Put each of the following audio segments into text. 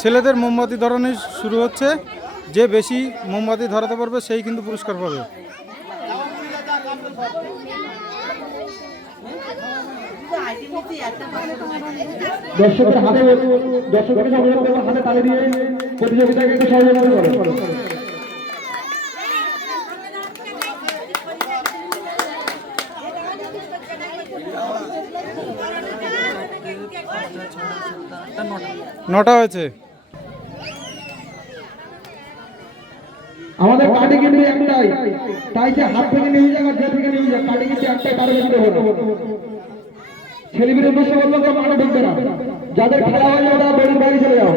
ছেলেদের মোমবাতি ধরানো শুরু হচ্ছে। যে বেশি মোমবাতি ধরাতে পারবে সেই কিন্তু পুরস্কার পাবে। দর্শকের হাতে দর্শকের হাতে তালি দিয়ে প্রতিযোগিতাকে একটু সহযোগিতা করুন নটা হয়েছে। আমাদের কাটি কিন্তু একটাই। তাই যে হাত থেকে নিয়ে যাক আর যে থেকে নিয়ে যাক কাটি কিন্তু একটাই তার ভিতরে হলো ছেলেমেয়েদের উদ্দেশ্যে বলব কেউ মাঠে ঢুকবে না। যাদের খেলা হয়ে তারা বেরিয়ে বাড়ি চলে যাও।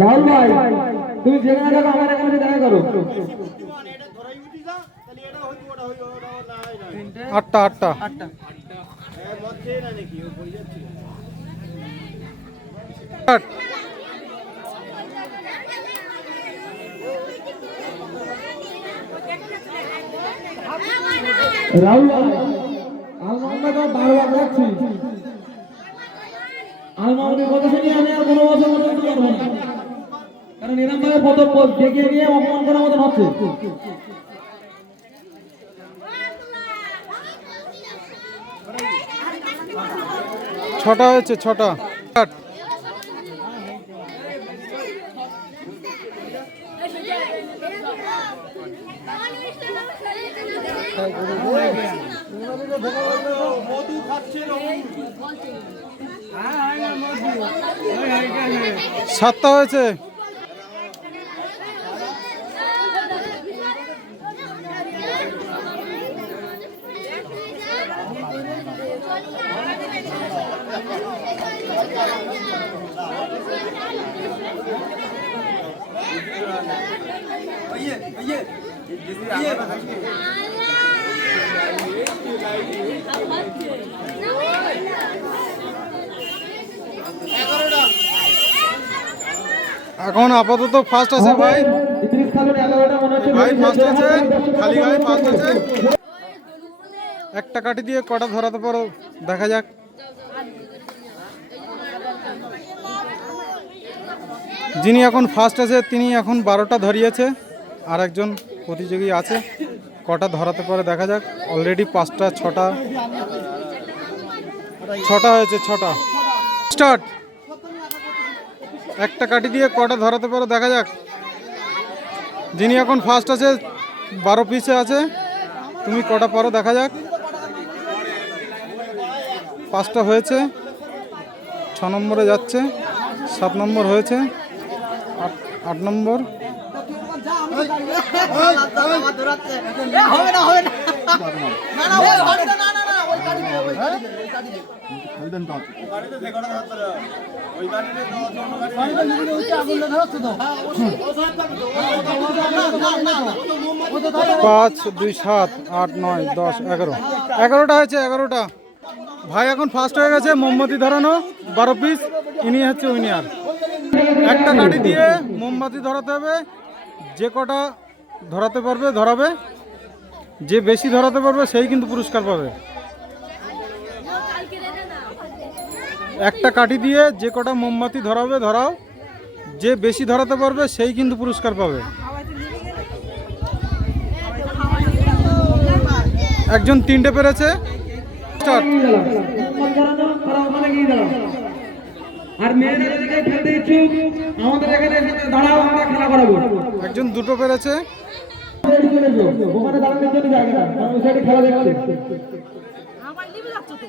রাহুল ভাই, তুমি যেখানে থাকো, আমার এখানে দেখা করো। আটটা আটটা। রাহুল ভাই আলমামদা তো বারবার কথা শুনি আমি আর কোনো বছর না। কারণ এরকম ভাবে প্রথম ডেকে নিয়ে অপমান করার মতন হচ্ছে ছটা হয়েছে ছটা। সাতটা হয়েছে। এখন আপাতত ফার্স্ট আছে ভাই। মনে হচ্ছে ভাই ফার্স্ট আছে খালি গায়ে ফার্স্ট আছে। একটা কাটি দিয়ে কটা ধরাতে পারো দেখা যাক। যিনি এখন ফার্স্ট আছে, তিনি এখন বারোটা ধরিয়েছে, আর একজন প্রতিযোগী আছে। কটা ধরাতে পারে দেখা যাক। অলরেডি পাঁচটা, ছটা। ছটা হয়েছে, ছটা। স্টার্ট একটা কাটি দিয়ে কটা ধরাতে পারো দেখা যাক। যিনি এখন ফার্স্ট আছে, বারো পিসে আছে। তুমি কটা পারো দেখা যাক। পাঁচটা হয়েছে। ছ নম্বরে যাচ্ছে, সাত নম্বর হয়েছে, আট নম্বর। পাঁচ, দুই, সাত, আট, নয়, দশ, এগারো। এগারোটা হয়েছে, এগারোটা। ভাই, এখন ফার্স্ট হয়ে গেছে মোমবাতি ধরানো, বারো পিস ইনি হচ্ছে উইনিয়ার একটা গাড়ি দিয়ে মোমবাতি ধরাতে হবে, যে কটা ধরাতে পারবে, ধরাবে। যে বেশি ধরাতে পারবে, সেই কিন্তু পুরস্কার পাবে। একটা কাঠি দিয়ে যে কটা মোমবাতি ধরাবে, ধরাও। যে বেশি ধরাতে পারবে, সেই কিন্তু পুরস্কার পাবে। একজন তিনটে পেরেছে। আর মেয়েরা যদি কেউ খেলতে ইচ্ছুক আমাদের এখানে দাঁড়াও আমরা খেলা করাবো। একজন দুটো পেরেছে। ওখানে দাঁড়ানোর জন্য জায়গা না সাইডে খেলা দেখছে আমার লিভে যাচ্ছ তো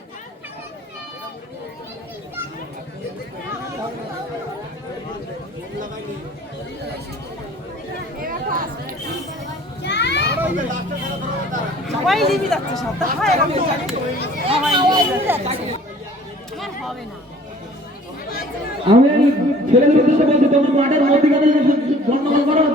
সবাই লিভে যাচ্ছে সব তা হয় এরকম জানি সবাই লিভে যাচ্ছে আমার হবে না আমি ছেলেদের উদ্দেশ্যে বলছি তোমরা মাঠের গন্ডগোল করো।